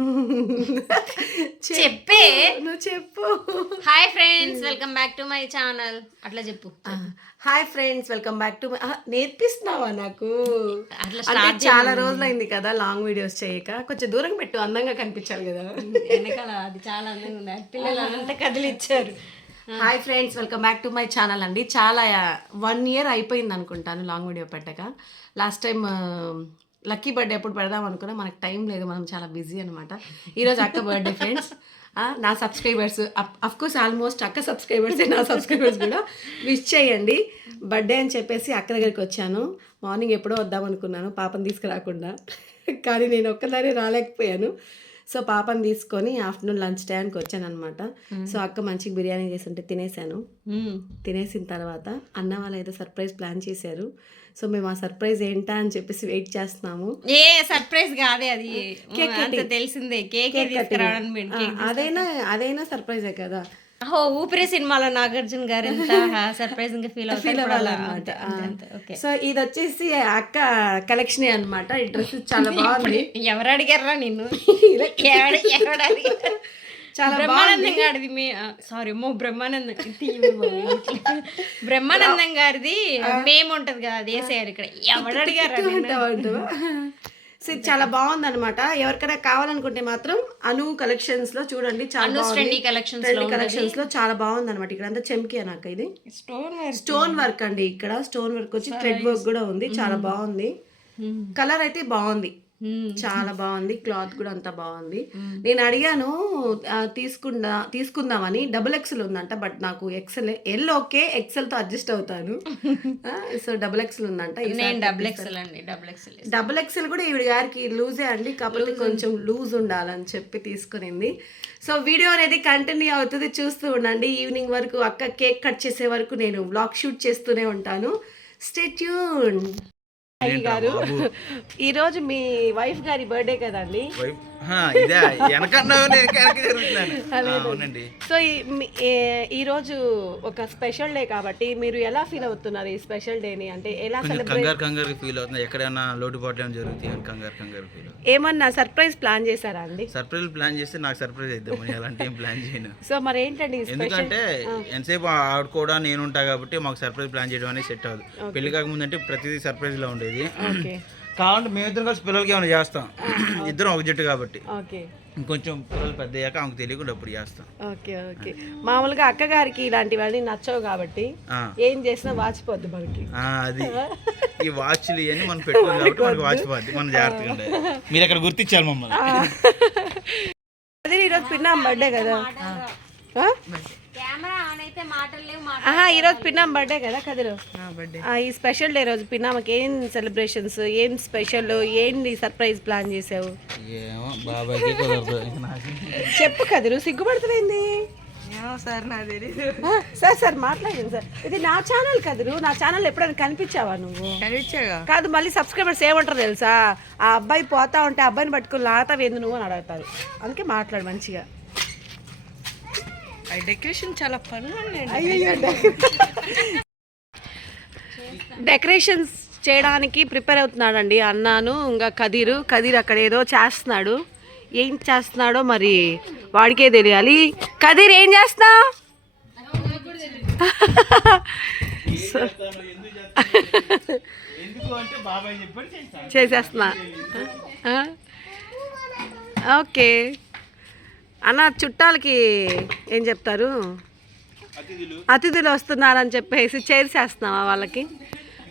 చెప్పే. నువ్వు చెప్పు. Hi friends welcome back to my channel అట్లా చెప్పు. Hi friends welcome back to నేర్పిస్తున్నావా నాకు? అట్లా అంటే చాలా రోజులైంది కదా లాంగ్ వీడియోస్ చేయక. కొంచెం దూరం పెట్టు అందంగా కనిపించాలి కదా. వెనకాల అది చాలా అందంగా ఉంది. పిల్లలు అంతా కదిలిచ్చారు. Hi friends welcome back to my channel అండి. చాలా వన్ ఇయర్ అయిపోయింది అనుకుంటాను లాంగ్ వీడియో పెట్టక. లాస్ట్ టైం లక్కీ బర్త్డే ఎప్పుడు పెడదాం అనుకున్నా. మనకు టైం లేదు మనం చాలా బిజీ అనమాట ఈరోజు అక్క బర్త్డే ఫ్రెండ్స్. నా సబ్స్క్రైబర్స్. కోర్స్ ఆల్మోస్ట్ అక్క సబ్స్క్రైబర్స్ నా సబ్స్క్రైబర్స్ కూడా. విష్ చేయండి. బర్త్డే అని చెప్పేసి అక్క దగ్గరికి వచ్చాను. మార్నింగ్ ఎప్పుడో వద్దాం అనుకున్నాను పాపని తీసుకురాకుండా. కానీ నేను ఒక్కదారి రాలేకపోయాను. సో పాపని తీసుకొని ఆఫ్టర్నూన్ లంచ్ టైంకి వచ్చాను అనమాట సో అక్క మంచిగా బిర్యానీ చేస్తుంటే తినేసాను. తినేసిన తర్వాత అన్న వాళ్ళు ఏదో సర్ప్రైజ్ ప్లాన్ చేశారు. సో మేము ఆ సర్ప్రైజ్ ఏంటా అని చెప్పేసి వెయిట్ చేస్తున్నాము. ఏ సర్ప్రైజ్ కాదే అది. అంత తెలిసిందే. కేక్ అదైనా అదైనా సర్ప్రైజే కదా. ఓ ఊపిరి సినిమాలో నాగార్జున గారు ఎంత సర్ప్రైజ్గా ఫీల్ అంతే ఓకే. సో ఇది వచ్చేసి అక్క కలెక్షన్ అన్నమాట. ఈ డ్రెస్ చాలా బాగుంది. ఎవరు అడిగారా నిన్ను? చాలా బ్రహ్మానందం గారిది మీ సారీ మో బ్రహ్మానందం. బ్రహ్మానందం గారిది మేము ఉంటది కదా అది వేసేయారు ఇక్కడ. ఎవడు అడిగారా? సో ఇది చాలా బాగుంది అనమాట ఎవరికైనా కావాలనుకుంటే మాత్రం అను కలెక్షన్స్లో చూడండి చాలా కలెక్షన్స్లో చాలా బాగుంది అనమాట ఇక్కడ అంతా చెంకి అనాక ఇది స్టోన్ స్టోన్ వర్క్ అండి ఇక్కడ. స్టోన్ వర్క్ వచ్చి థ్రెడ్ వర్క్ కూడా ఉంది. చాలా బాగుంది. కలర్ అయితే బాగుంది. చాలా బాగుంది. క్లాత్ కూడా అంతా బాగుంది. నేను అడిగాను తీసుకుందా తీసుకుందామని. డబుల్ ఎక్సెల్ ఉందంట బట్ నాకు ఎక్సెల్ ఎల్ ఓకే ఎక్సెల్తో అడ్జస్ట్ అవుతాను. సో డబుల్ ఎక్సెల్ ఉందంట. డబుల్ ఎక్స్ఎల్ అండి డబుల్ ఎక్స్ఎల్ డబుల్ ఎక్సెల్ కూడా ఈవిడ గారికి లూజే అండి. కాకపోతే కొంచెం లూజ్ ఉండాలని చెప్పి తీసుకునింది. సో వీడియో అనేది కంటిన్యూ అవుతుంది. చూస్తూ ఉండండి. ఈవినింగ్ వరకు అక్క కేక్ కట్ చేసే వరకు నేను బ్లాగ్ షూట్ చేస్తూనే ఉంటాను. స్టేట్యూన్ గారు. ఈ రోజు మీ వైఫ్ గారి బర్త్డే కదండి. వైఫ్ ఇదే వెనకన్నా నేను వెనక జరుగుతున్నాను. ఆ, అవునండి. సో ఈ మీ- ఏ- ఈ రోజు ఒక స్పెషల్ డే కాబట్టి మీరు ఎలా ఫీల్ అవుతున్నారు ఈ స్పెషల్ డేని? అంటే ఎలా కంగారు కంగారు ఫీల్ అవుతుంది ఎక్కడైనా లోటుపాట్లు ఏమైనా జరుగుతాయి అని కంగారు కంగారు ఫీల్ ఏమన్నా సర్ప్రైజ్ ప్లాన్ చేశారా అండి? సర్ప్రైజ్ ప్లాన్ చేస్తే నాకు సర్ప్రైజ్ అవుతాం అలాంటి ఏం ప్లాన్ చేయను. సో మరి ఏంటండి ఎందుకంటే ఎంతసేపు ఆవిడ కూడా నేను ఉంటా కాబట్టి మాకు సర్ప్రైజ్ ప్లాన్ చేయడం అనేది సెట్ అవ్వదు. పెళ్ళి కాకముందు అంటే ప్రతిదీ సర్ప్రైజ్ లా ఉండేది. ఓకే. కావాలంటే మేమిద్దరం కలిసి పిల్లలకి ఏమైనా చేస్తాం. ఇద్దరం ఒక జట్టు కాబట్టి. ఓకే. ఇంకొంచెం పిల్లలు పెద్ద అయ్యాక ఆమెకు తెలియకుండా అప్పుడు చేస్తాం. Okay okay. మామూలుగా అక్క గారికి ఇలాంటివన్నీ నచ్చవు కాబట్టి ఏం చేసినా వాచిపోద్ది మనకి. ఆ, అది. ఈ వాచ్లు ఇవన్నీ మనం పెట్టుకోం కాబట్టి మనకు వాచ్ పోద్ది మనం జాగ్రత్తగా ఉండాలి. మీరు అక్కడ గుర్తించాలి మమ్మల్ని? అదే ఈరోజు పిన్నాం బర్త్డే కదా. ఈరోజు పిన్నాం బర్త్డే కదా కదిరు? ఆ, ఈ స్పెషల్ డే రోజు పిన్నామకి ఏం సెలబ్రేషన్స్ ఏం స్పెషల్ ఏంటి సర్ప్రైజ్ ప్లాన్ చేసావు? చెప్పు కదిరు సిగ్గుపడుతుంది సార్ సార్ సార్ మాట్లాడండి సార్. ఇది నా ఛానల్ కదురు నా ఛానల్ ఎప్పుడైనా కనిపించావా నువ్వు? కాదు మళ్ళీ సబ్స్క్రైబర్స్ ఏమంటారు తెలుసా? ఆ అబ్బాయి పోతా ఉంటే అబ్బాయిని పట్టుకుని లాతా వేందు నువ్వు అని అడుగుతారు. అందుకే మాట్లాడు మంచిగా. డెకరేషన్ చాలా పనులు డెకరేషన్స్ చేయడానికి ప్రిపేర్ అవుతున్నాడండి అన్నాను ఇంకా కదీరు కదీర్ అక్కడ ఏదో చేస్తున్నాడు. ఏం చేస్తున్నాడో మరి వాడికే తెలియాలి. కదీర్ ఏం చేస్తాను చేసేస్తున్నా. ఆ? ఓకే. అన్న చుట్టాలకి ఏం చెప్తారు? అతిథులు. వస్తున్నారని చెప్పేసి చైర్స్ వేస్తున్నావా వాళ్ళకి?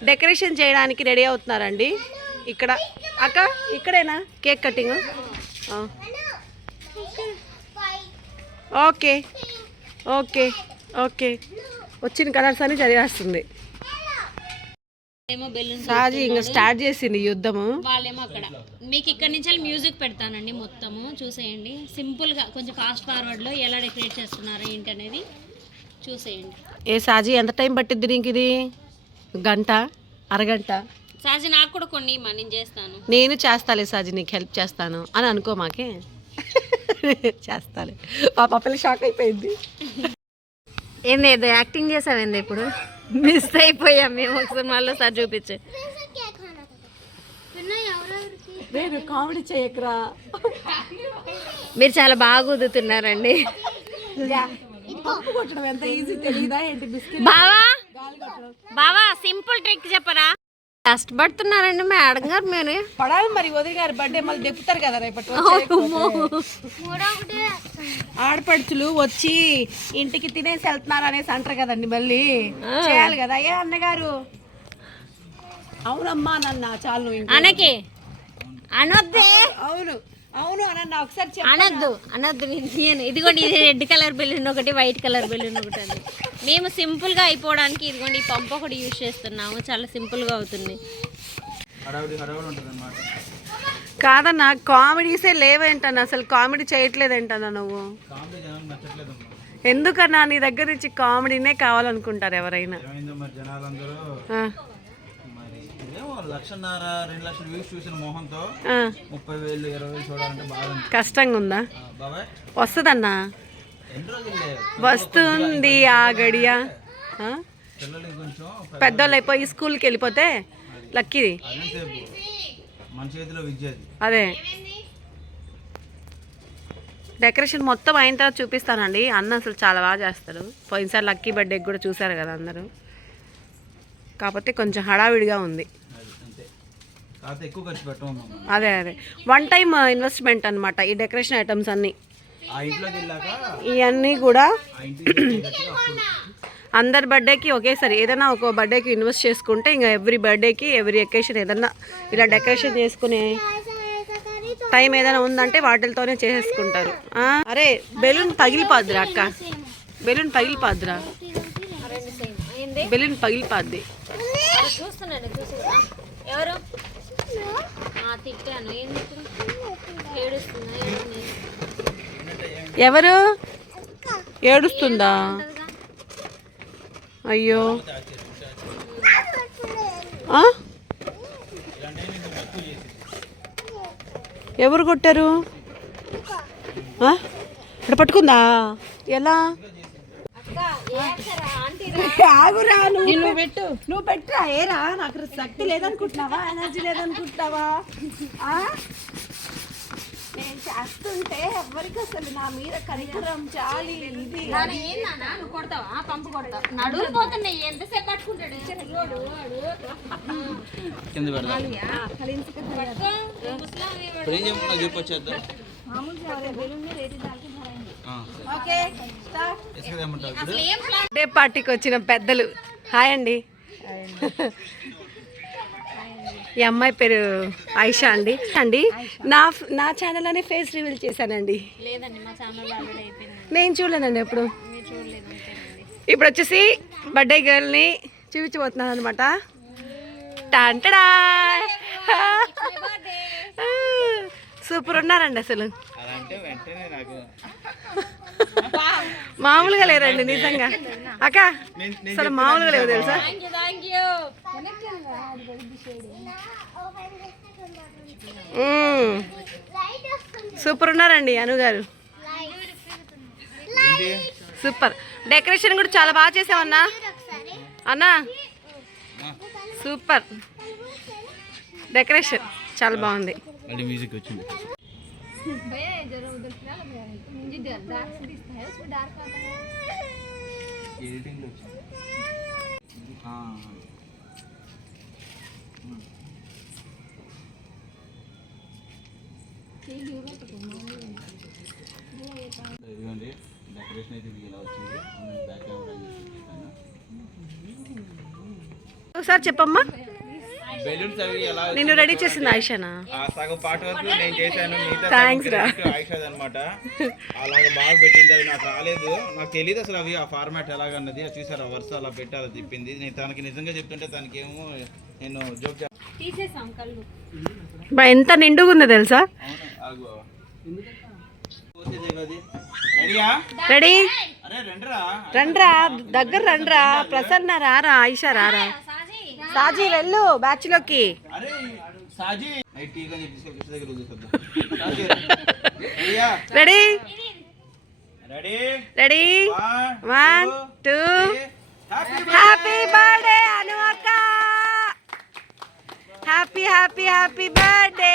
డెకరేషన్ చేయడానికి రెడీ అవుతున్నారండి. ఇక్కడ అక్క ఇక్కడేనా cake cutting? Okay okay okay. వచ్చిన కలర్స్ అని చదివేస్తుంది. సాజీ ఇంకా స్టార్ట్ చేసింది యుద్ధము. వాళ్ళేమో అక్కడ. మీకు ఇక్కడ నుంచి మ్యూజిక్ పెడతానండి మొత్తము చూసేయండి. సింపుల్గా కొంచెం ఫాస్ట్ ఫార్వర్డ్లో ఎలా డెకరేట్ చేస్తున్నారు ఏంటి అనేది చూసేయండి. ఏ సాజీ ఎంత టైం పట్టిద్ది నీకు ఇది? గంట? అరగంట? సాజీ నాకు కూడా కొన్ని ఇమ్మా, నేను చేస్తాను. నేను చేస్తాలే సాజీ నీకు హెల్ప్ చేస్తాను. అని అనుకో మాకే. చేస్తాలే. పాప పిల్ల షాక్ అయిపోయింది. ఏంది ఏదో యాక్టింగ్ చేసావేంది ఇప్పుడు? మిస్ అయిపోయాం మేము ఒకసారి మళ్ళీ సార్ చూపించే. నేను కామెడీ చేయకరా. మీరు చాలా బాగా కుదుతున్నారండి బావా? బావా సింపుల్ ట్రిక్ చెప్పరా? కష్టపడుతున్నారండి మేడం గారు మీరు. పడాలి మరి వదిలి గారి బర్త్డే మళ్ళీ దెప్పుతారు కదా రేపటి. ఆడపడుచులు వచ్చి ఇంటికి తినేసి వెళ్తున్నారు అనేసి అంటారు కదండి మళ్ళీ. చేయాలి కదా. ఏ అన్నగారు? అవునమ్మా నన్న చాలు. అనకి అనొద్దే. అవును. అవును అనన్న ఒకసారి అనొద్దు అనొద్దు నేను ఇదిగోండి ఇది రెడ్ కలర్ బెలూన్ ఒకటి వైట్ కలర్ బెలూన్ ఒకటి అండి మేము సింపుల్గా అయిపోవడానికి ఇదిగోండి ఈ పంపు ఒకటి యూజ్ చేస్తున్నాము. చాలా సింపుల్గా అవుతుంది. కాదన్నా కామెడీసే లేవేంటన్నా అసలు కామెడీ చేయట్లేదేంటన్నా నువ్వు? ఎందుకన్నా నీ దగ్గర నుంచి కామెడీనే కావాలనుకుంటారు ఎవరైనా ఏమైందో మరి జనాలందరూ ఆ, మరి ఏమో లక్షన్నర రెండు లక్షల వ్యూస్ చూసిన మొహంతో ఆ, ముప్పై వేలు ఇరవై వేలు చూడాలంటే బాగా అనిపిస్తుంది. కష్టంగా ఉందా బాబాయ్ వస్తుందన్నా వస్తుంది ఆ గడియ. పెద్దోళ్ళు అయిపోయి స్కూల్కి వెళ్ళిపోతే లక్కీది. అదేంసేపు? మన చేతిలో విద్య అది. డెకరేషన్ మొత్తం అయిన తర్వాత చూపిస్తానండి. అన్న అసలు చాలా బాగా చేస్తాడు పోయినసారి లక్కీ బర్త్డేకి కూడా చూశారు కదా అందరూ. కాకపోతే కొంచెం హడావిడిగా ఉంది. ఎక్కువ ఖర్చు పెట్టమమ్మా అదే అదే. వన్ టైం ఇన్వెస్ట్మెంట్ అనమాట ఈ డెకరేషన్ ఐటమ్స్ అన్నీ. ఇవన్నీ కూడా అందరి బర్త్డేకి ఒకేసారి ఏదైనా ఒక బర్త్డేకి ఇన్వెస్ట్ చేసుకుంటే ఇంకా ఎవ్రీ బర్త్డేకి ఎవ్రీ ఎకేషన్ ఏదన్నా ఇలా డెకరేషన్ చేసుకునే టైం ఏదైనా ఉందంటే వాటితోనే చేసేసుకుంటారు. అరే బెలూన్ పగిలిపోద్దిరా అక్క. బెలూన్ పగిలిపోద్దిరా బెలూన్ పగిలిపోద్ది ఎవరు? తిట్టాను. ఎవరు? ఏడుస్తుందా? అయ్యో. ఆ? ఎవరు కొట్టారు? ఆ? ఇక్కడ పట్టుకుందా? ఎలా? ఆగురా నువ్వు నువ్వు పెట్టు. నువ్వు పెట్టురా? ఏరా? నాకు శక్తి లేదనుకుంటున్నావా? ఎనర్జీ లేదనుకుంటున్నావా? ఆ? నేను చేస్తుంటే ఎవరికి అసలు నా మీద కనికరం చాలి ఇది. నువ్వు కొడతావా? పంపు కొడతావు నడువులు పోతున్నాయి. ఎంతసేపు పట్టుకుంటాడు? పిల్లోడు వాడు. కింద ఏం చెప్పొచ్చేద్దాం ఓకే స్టార్ట్ ఇసుక బర్త్డే పార్టీకి వచ్చిన పెద్దలు. హాయ్ అండి. ఈ అమ్మాయి పేరు ఆయిషా అండి. అండి నా నా ఛానల్లోనే ఫేస్ రివీల్ చేశానండి. లేదండి మా ఛానల్ ఆల్రెడీ అయిపోయింది. నేను చూడలేనండి ఎప్పుడు. మీరు చూడలేదు అంతేనండి ఇప్పుడు వచ్చేసి బర్త్డే గర్ల్ని చూపించబోతున్నాను అనమాట టాంటడా సూపర్ ఉన్నారండి అసలు. మామూలుగా లేరండి నిజంగా. అక్క అసలు మామూలుగా లేవు తెలుసా. సూపర్ ఉన్నారండి అను గారు. సూపర్. డెకరేషన్ కూడా చాలా బాగా చేసావన్నా అన్నా సూపర్. డెకరేషన్ చాలా బాగుంది. మళ్ళీ మ్యూజిక్ వచ్చింది. ఎడిటింగ్లో వచ్చింది ఆ. ఇదిగోండి డెకరేషన్ అయితే ఇది ఇలా వచ్చింది బ్యాక్ కెమెరా ఒకసారి చెప్పమ్మా బెలూన్స్ అవి ఎలా నిన్ను రెడీ చేసింది ఆయిషానా? ఆ సగం పాట వరకు నేను చేశాను మిగతా Thanks రా. ఆయిషాద్ అనమాట అలాగే బాగా పెట్టింది అవి నాకు రాలేదు. నాకు తెలియదు అసలు అవి ఆ ఫార్మాట్ ఎలాగన్నది అది చూసారు ఆ వరుస అలా పెట్టి అలా తిప్పింది నేను తనకి నిజంగా చెప్తుంటే తనకి ఏమో నేను జోక్ తీసేసాం కళ్ళు బా ఎంత నిండుగా ఉందో తెలుసా? రెడీ? అరే రండిరా. రండ్రా దగ్గర రండ్రా. ప్రసన్న రారా ఆయిషా రారా సాజీ వెళ్ళు బ్యాచ్లోకి. Ready ready one two happy birthday Anu అక్క happy happy happy birthday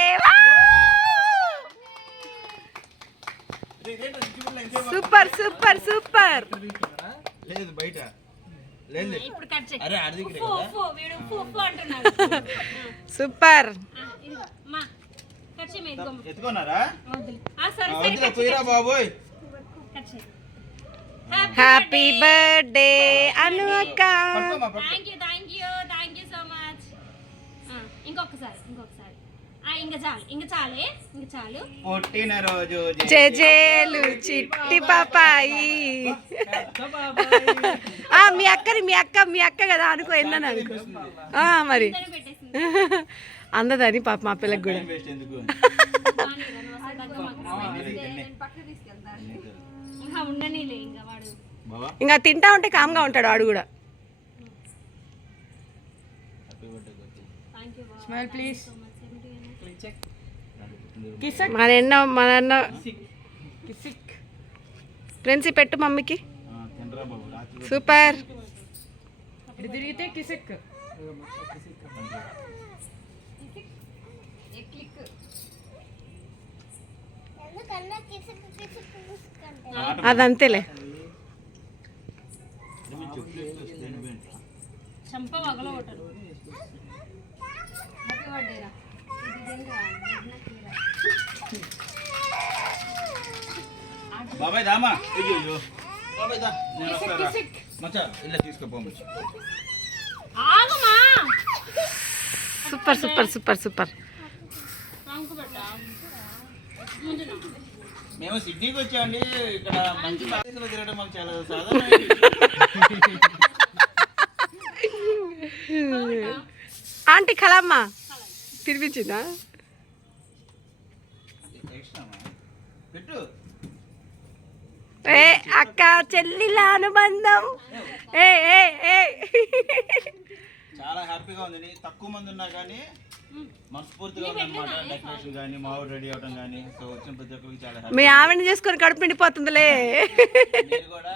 super super super లేదు బయట. ఇప్పుడు కట్ చేయి. అరే అడిగి ఉప్పు ఉప్పు వీడు ఉప్పు ఉప్పు అంటున్నాడు. సూపర్. ఆ, ఇదిగో, మా కట్ చేయి ఇదిగో ఎత్తుకున్నారా? వద్దులే. ఆ, సరే ఆ, సరే వద్దులే పోయిరా బాబోయ్. కట్ చేయి. హ్యాపీ బర్త్డే అను అక్క thank you thank you thank you so much ఇంకొకసారి. ఇంకా చాలు ఇంకా చాలే ఇంకా చాలు. పుట్టినరోజు జే- జేజేలు చిట్టి పాపాయి. ఆ, మీ అక్కని మీ అక్క మీ అక్క కదా అనుకో ఎందని అనుకో. ఆ, మరి. అందదని పాప మా పిల్లకి కూడా. ఇంకా తింటా ఉంటే కామ్గా ఉంటాడు వాడు కూడా. స్మైల్ ప్లీజ్ మన ఎన్నో మన ఎన్నో ఫ్రెండ్స్ పెట్టు మమ్మీకి. తినరా బాబు రాత్రి సూపర్ అదంతేలే చంప వగల కొట్టరు. హ్యాపీ బర్త్డే రా బాబాయ్ దామా. అయ్యో అయ్యో బాబాయ్ దా. మచ్చా ఇలా సూపర్ సూపర్ సూపర్ సూపర్. మేము సిడ్నీకి వచ్చామండి. ఇక్కడ మంచి ప్రదేశంలో తిరగడం మాకు చాలా సాధారణ ఆంటీ కలమ్మ. తినిపించిందా ఏ అక్క చెల్లిల అనుబంధం. ఏ ఏ ఏ. చాలా హ్యాపీగా ఉంది తక్కువ మంది ఉన్నా కానీ మనస్ఫూర్తిగా ఉందన్నమాట డెకరేషన్ కానీ మావుడు రెడీ అవడం కానీ. సో వచ్చిన ప్రతి ఒక్కరికి చాలా హ్యాపీ మీ ఆవిడని చేసుకొని కడుపు నిండిపోతుందిలే. మీరు కూడా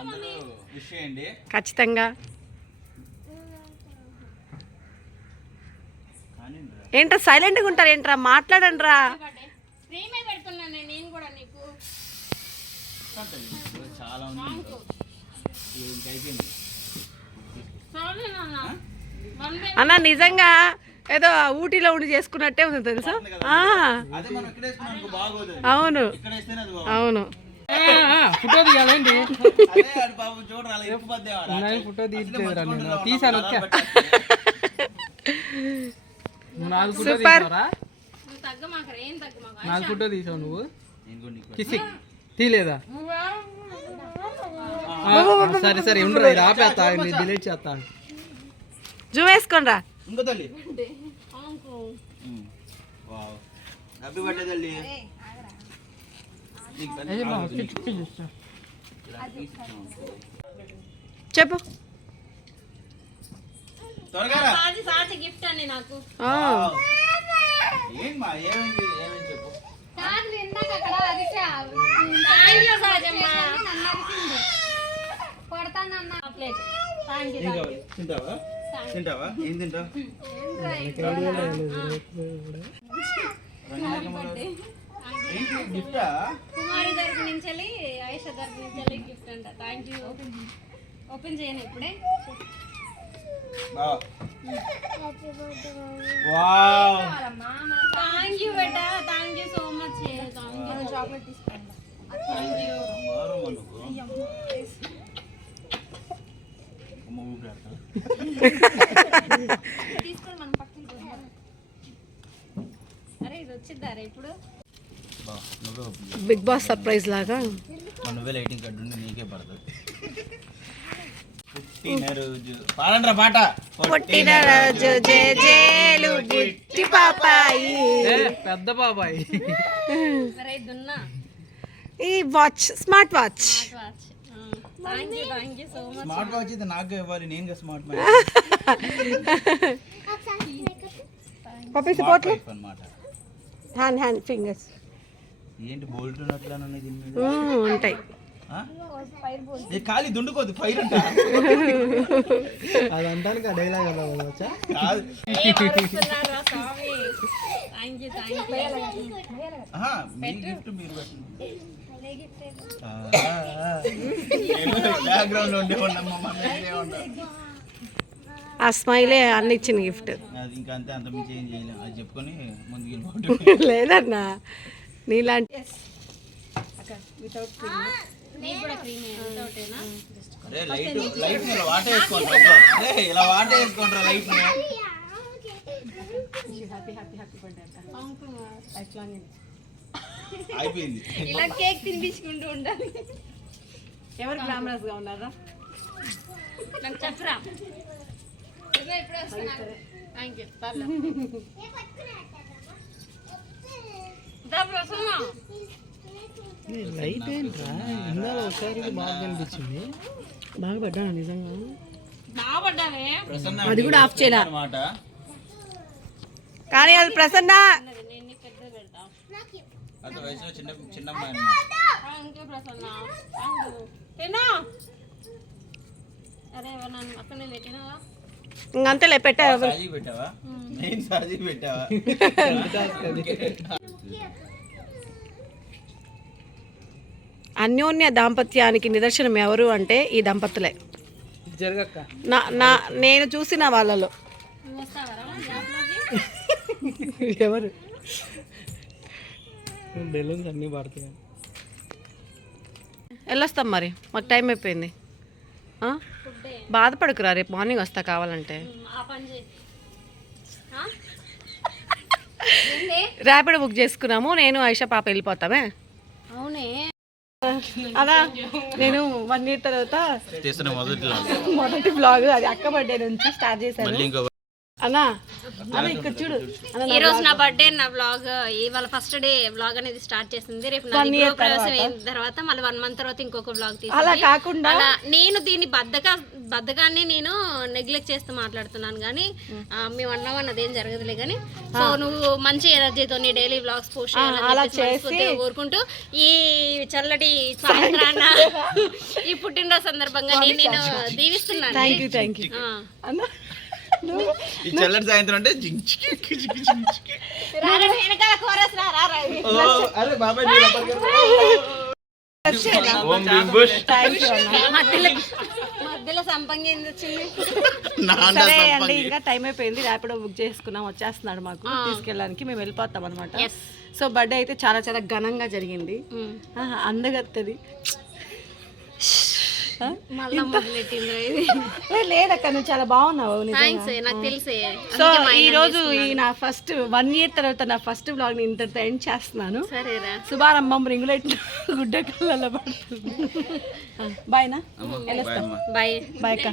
అందరూ విష్ చేయండి. ఖచ్చితంగా కానీ ఏంట్రా సైలెంట్గా ఉంటారు ఏంట్రా? మాట్లాడండి రా. బర్త్డే ప్రేమే పెడుతున్నాను నేను కూడా నీకు. చాలా ఉంది ఇది ఇంక అయిపోయింది సరే నాన్న వన్ బై అన్న నిజంగా ఏదో ఊటీలో ఉండి చేసుకున్నట్టే ఉంది తెలుసా. అవును. అవును. ఫోటో తీయాలండి? ఫోటో తీసాను వచ్చా సూపర్. నువ్వు ఫోటో తీసావు నువ్వు? నీకు కిసి. తీలేదా? ఆ, సరే సరే ఉండరా ఇది ఆపేస్తా డిలీట్ చేస్తా. జూమ్ వేసుకోండి రా. ఇంకో తల్లి. హ్యాపీ బర్త్డే తల్లి. చెప్పు. సాచి సాచి గిఫ్ట్ అండి నాకు. ఆ, వావ్. ఏం మా ఏమైంది ఏమైంది చెప్పు. థ్యాంక్ యూ సాజమ్మ ప్లేట్ థ్యాంక్ యూ తింటావా? తింటావా? ఏం తింటావు? గిఫ్టా? కుమారి తరపు నుంచి వెళ్ళి ఆయుష తరపు నుంచి వెళ్ళి గిఫ్ట్ అంట. థ్యాంక్ యూ ఓపెన్ చేయను ఇప్పుడే. Wow wow thank you beta thank you so much thank you chocolate తీసుకోండి థ్యాంక్ యూ బంగారం అనుకో అమ్మ ఊపిరి తీసుకొని మనం పక్కన పోదాం. అరే ఇది వచ్చిద్దారా ఇప్పుడు బా నువ్వే open చేయి. బిగ్ బాస్ సర్ప్రైజ్ లాగా మా నువ్వే లైటింగ్ కార్డు ఉండి నీకే పడుతుంది పాడండ్రా పాట. పాపాయి. పెద్ద ఈ watch smart watch. Watch. Smart watch అయితే నాకు ఇవ్వాలి నేను స్మార్ట్ అనమాట హ్యాండ్ హ్యాండ్ ఫింగర్స్. ఏంటి బోల్ట్ ఉన్నట్లా ఉంటాయి. ఆ? ఏ ఖాళీ దుండుకోదు ఫైర్ అంట అది అంటానికి డైలాగ్ అలా వచ్చా మీ గిఫ్ట్ మీరు పెట్టండి. బ్యాక్గ్రౌండ్ ఉండే ఉండమ్మా మమ్మీ ఉండే. ఆ స్మైలే అన్ని ఇచ్చిన గిఫ్ట్. అది ఇంకా నీలాంటి నీకు కూడా క్రీమ్ ఒకటేనా అరే లైట్ లైట్ ఇలా వాట వేసుకుంటారా అరే ఇలా వాట వేసుకుంటారా లైట్ అయిపోయింది. ఇలా కేక్ తినిపించుకుంటూ ఉండాలి. ఎవరు గ్లామరస్గా ఉన్నారా? నాకు చెప్పరా? ఇప్పుడే వస్తున్నా థ్యాంక్ యూ లైట్ ఏంట్రా? ఇందాక ఒకసారి బాగా కనిపించింది. బాగా పడ్డాను నిజంగా? బాగా పడ్డావే. ప్రసన్న అది కూడా ఆఫ్ చేయలా? కానీ అది ప్రసన్న నేను నీకు పెద్ద అన్యోన్య దాంపత్యానికి నిదర్శనం ఎవరు అంటే ఈ దంపతులే. జరగక్క. నా నా నేను చూసిన వాళ్ళలో. ఎవరు? బెలూన్స్ అన్నీ పడతాయి వెళ్ళొస్తాం మరి మాకు టైం అయిపోయింది. బాధపడుకురా రేపు మార్నింగ్ వస్తా కావాలంటే. ఆ? పని చేయి ఆ? ఏంది? ర్యాపిడ్ బుక్ చేసుకున్నాము నేను ఐషా పాప వెళ్ళిపోతామే. అవునే. అలా నేను వన్ ఇయర్ తర్వాత మొదటి బ్లాగ్ అది అక్క బర్త్డే నుంచి స్టార్ట్ చేశాను. అన్నా అలా ఇక్కడ చూడు. అన్న, ఈ రోజు నా బర్త్డే నా బ్లాగ్ ఇవాళ ఫస్ట్ డే బ్లాగ్ అనేది స్టార్ట్ చేసింది. రేపు నా ప్రవేశం అయిన తర్వాత మళ్ళీ వన్ మంత్ తర్వాత ఇంకొక బ్లాగ్ అలా తీసి కాకుండా అలా నేను దీన్ని బద్దక బద్దకాన్ని నేను నెగ్లెక్ట్ చేస్తూ మాట్లాడుతున్నాను కానీ ఆ, మేము అన్నాం అన్నది ఏం జరగదులే కానీ సో నువ్వు మంచి ఎనర్జీతో నీ డైలీ బ్లాగ్స్ పోస్ట్ చేయాలని కోరుకుంటూ ఈ చల్లటి సాయంత్రాన్న ఈ పుట్టినరోజు సందర్భంగా నేను నేను దీవిస్తున్నాను. ఈ చల్లటి సాయంత్రం అంటే అరే బాబాయ్. ఓం మధ్యలో సంపంగి సరే అండి. ఇంకా టైం అయిపోయింది. ర్యాపిడో బుక్ చేసుకున్నాం వచ్చేస్తున్నాడు మాకు. తీసుకెళ్ళడానికి మేము వెళ్ళిపోతాం అనమాట. సో బర్త్డే అయితే చాలా చాలా ఘనంగా జరిగింది. అందగత్తది. లేదక్క నువ్వు చాలా బాగున్నావు నిజంగా. థ్యాంక్స్ నాకు తెలిసే. సో ఈ రోజు ఈ నా ఫస్ట్ వన్ ఇయర్ తర్వాత నా ఫస్ట్ బ్లాగ్ని ఇంతటితో ఎండ్ చేస్తున్నాను. సరేరా. శుభారంభం రింగులెట్ గుడ్డ కళ్ళలో పడుతుంది. బాయ్నా బాయ్ అమ్మా. బాయ్ బాయ్ అక్క.